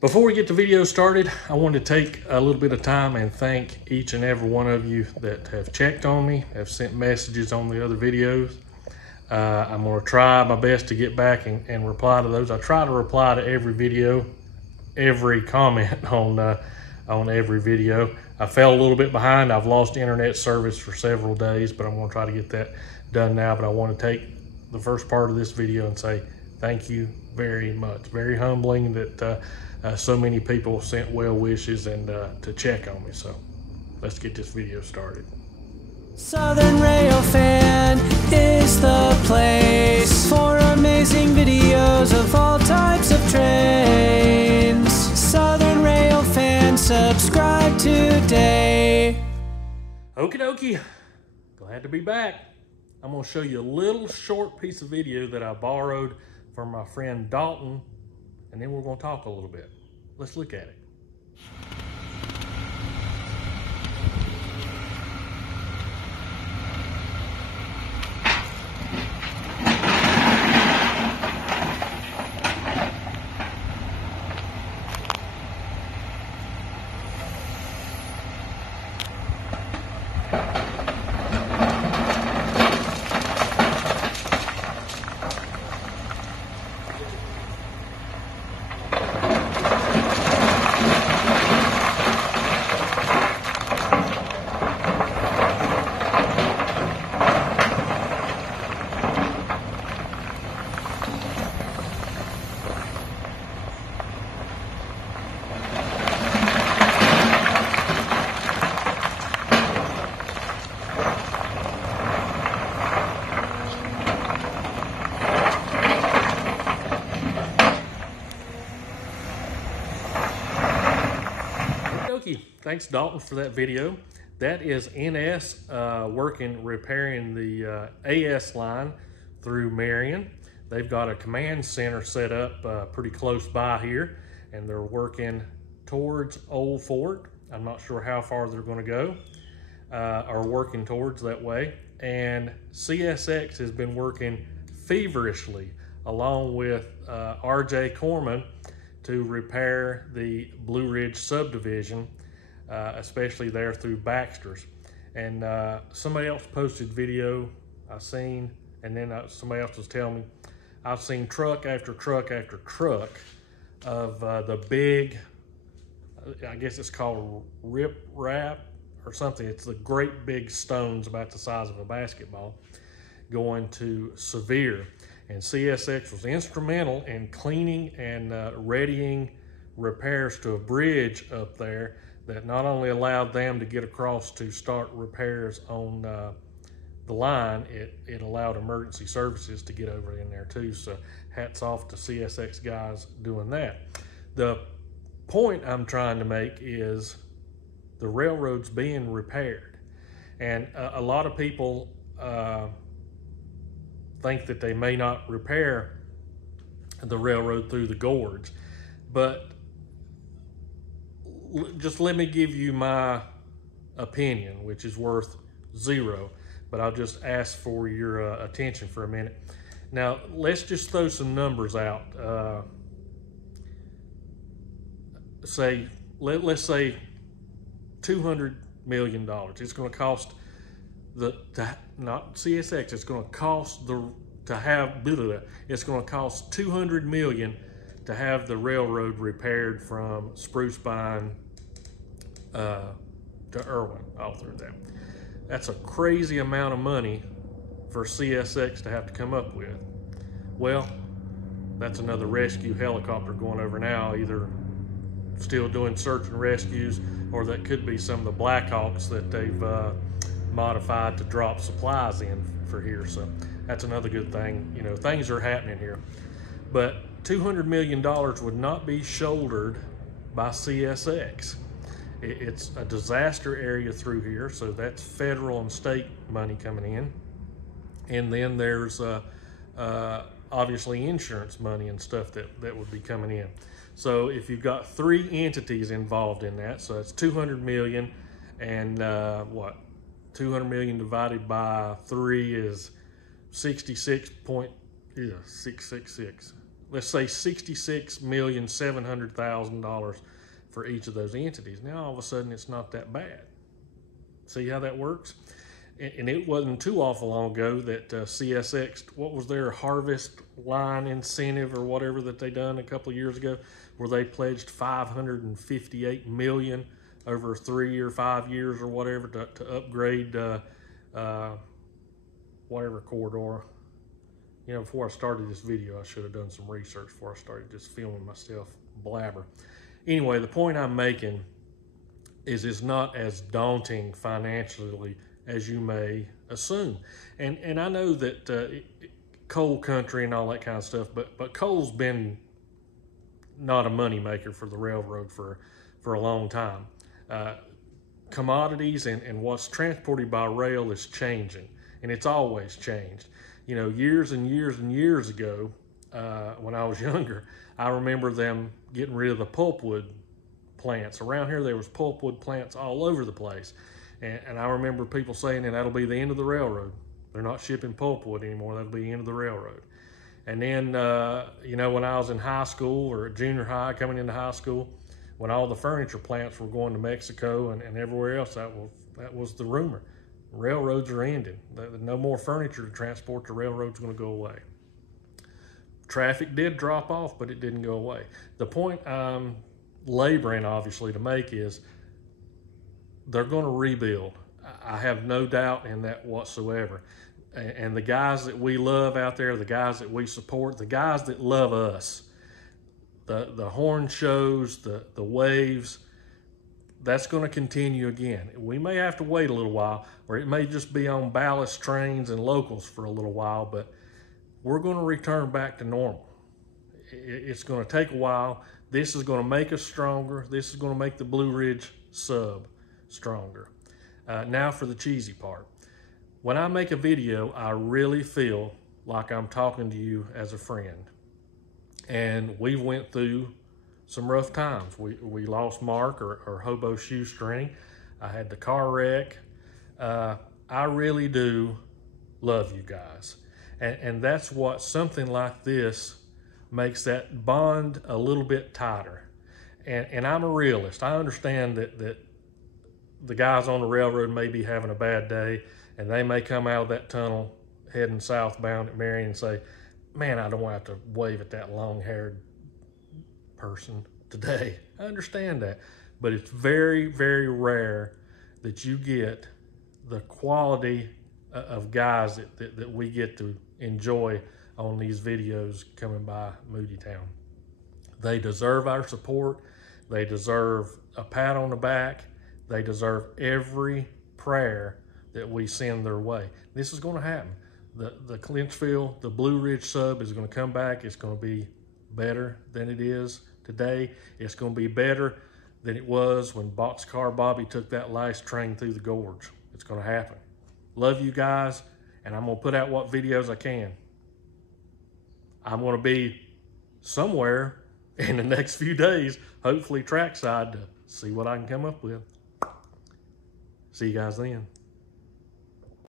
Before we get the video started, I want to take a little bit of time and thank each and every one of you that have checked on me, have sent messages on the other videos. I'm going to try my best to get back and reply to those. I try to reply to every video, every comment on every video. I fell a little bit behind. I've lost internet service for several days, but I'm going to try to get that done now. But I want to take the first part of this video and say thank you very much. Very humbling that so many people sent well wishes and to check on me. So let's get this video started. Southern Railfan is the place for amazing videos of all types of trains. Southern Railfan, subscribe today. Okie dokie, glad to be back. I'm gonna show you a little short piece of video that I borrowed from my friend Dalton, and then we're gonna talk a little bit. Let's look at it. Thanks, Dalton, for that video. That is NS repairing the AS line through Marion. They've got a command center set up pretty close by here, and they're working towards Old Fort. I'm not sure how far they're going to go, or working towards that way. And CSX has been working feverishly along with RJ Corman to repair the Blue Ridge subdivision, especially there through Baxter's. And somebody else posted video I seen, and then somebody else was telling me, I've seen truck after truck after truck of the big, I guess it's called rip wrap or something. It's the great big stones about the size of a basketball going to Sevier. And CSX was instrumental in cleaning and readying repairs to a bridge up there that not only allowed them to get across to start repairs on the line, it allowed emergency services to get over in there too. So hats off to CSX guys doing that. The point I'm trying to make is the railroad's being repaired. And a lot of people think that they may not repair the railroad through the gorge, but just let me give you my opinion, which is worth zero, but I'll just ask for your attention for a minute. Now, let's just throw some numbers out. Let's say $200 million. It's going to cost not CSX. It's going to cost it's going to cost $200 million to have the railroad repaired from Spruce Pine to Irwin, all through that. That's a crazy amount of money for CSX to have to come up with. Well, that's another rescue helicopter going over now, either still doing search and rescues, or that could be some of the Blackhawks that they've modified to drop supplies in for here. So that's another good thing. You know, things are happening here. But $200 million would not be shouldered by CSX. It's a disaster area through here, so that's federal and state money coming in. And then there's obviously insurance money and stuff that would be coming in. So if you've got three entities involved in that, so it's 200 million, and 200 million divided by 3 is 66.666. let's say $66,700,000 for each of those entities. Now all of a sudden it's not that bad. See how that works? And it wasn't too awful long ago that CSX, what was their harvest line incentive or whatever that they done a couple of years ago, where they pledged $558 million over 3 or 5 years or whatever to upgrade whatever corridor. You know, before I started this video, I should have done some research before I started just filming myself blabber. Anyway, the point I'm making is it's not as daunting financially as you may assume. And I know that coal country and all that kind of stuff, but coal's been not a money maker for the railroad for a long time. Commodities and what's transported by rail is changing, and it's always changed. You know, years and years and years ago, when I was younger, I remember them getting rid of the pulpwood plants. Around here, there was pulpwood plants all over the place. And I remember people saying that that'll be the end of the railroad. They're not shipping pulpwood anymore. That'll be the end of the railroad. And then, you know, when I was in high school or junior high, coming into high school, when all the furniture plants were going to Mexico and everywhere else, that was the rumor. Railroads are ending. No more furniture to transport. The railroad's going to go away. Traffic did drop off, but it didn't go away. The point I'm laboring, obviously, to make is they're going to rebuild. I have no doubt in that whatsoever. And the guys that we love out there, the guys that we support, the guys that love us, the horn shows, the waves, that's going to continue again. We may have to wait a little while, or it may just be on ballast trains and locals for a little while, but we're going to return back to normal. It's going to take a while. This is going to make us stronger. This is going to make the Blue Ridge sub stronger. Now for the cheesy part. When I make a video, I really feel like I'm talking to you as a friend. And we went through some rough times. We lost Mark, or Hobo Shoestring. I had the car wreck. I really do love you guys. And that's what something like this makes that bond a little bit tighter. And I'm a realist. I understand that the guys on the railroad may be having a bad day, and they may come out of that tunnel heading southbound at Marion and say, man, I don't want to have to wave at that long-haired person today. I understand that. But it's very, very rare that you get the quality of guys that we get to enjoy on these videos coming by Moody Town. They deserve our support. They deserve a pat on the back. They deserve every prayer that we send their way. This is going to happen. The CLINCHFIELD, the Blue Ridge sub is going to come back. It's going to be better than it is today. It's going to be better than it was when Boxcar Bobby took that last train through the gorge. It's going to happen. Love you guys, and I'm going to put out what videos I can. I'm going to be somewhere in the next few days, hopefully trackside, to see what I can come up with. See you guys then.